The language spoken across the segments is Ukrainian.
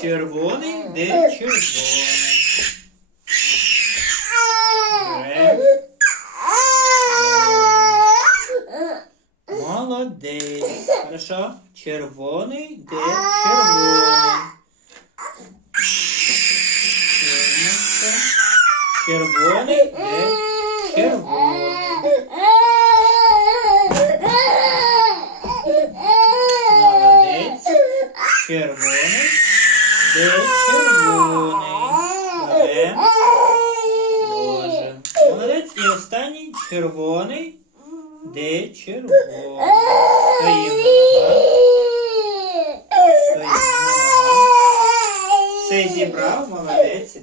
Червоний, де червоний. Берем. Молодець. Хорошо. Червоний, де червоний. Червоний, де червоний. Молодець. Червоний, де червоний. Ложим. Молодець. І останній червоний, де червоний. Все зібрав, молодець.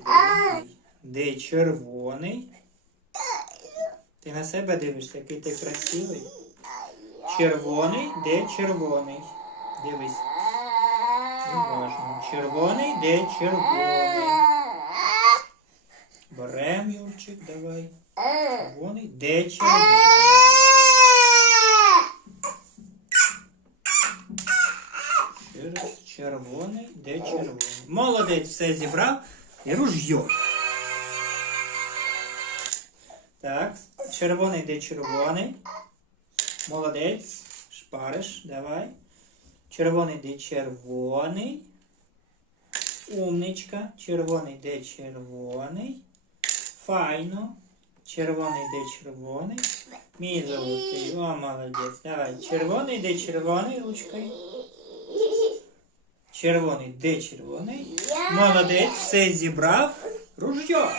Де червоний? Ти на себе дивишся, який ти красивий. Червоний, де червоний? Дивись. Уважно. Червоний, де червоний? Берем, Юрчик, давай. Червоний, де червоний? Червоний, де червоний? Молодець, все зібрав. І ружьо. Так, червоний, де червоний? Молодець. Шпариш, давай. Червоний, де червоний. Умничка. Червоний, де червоний. Файно. Червоний, де червоний. Мій золотий. О, молодець. Давай. Червоний, де червоний ручкою. Червоний, де червоний. Молодець, все зібрав. Ружьо.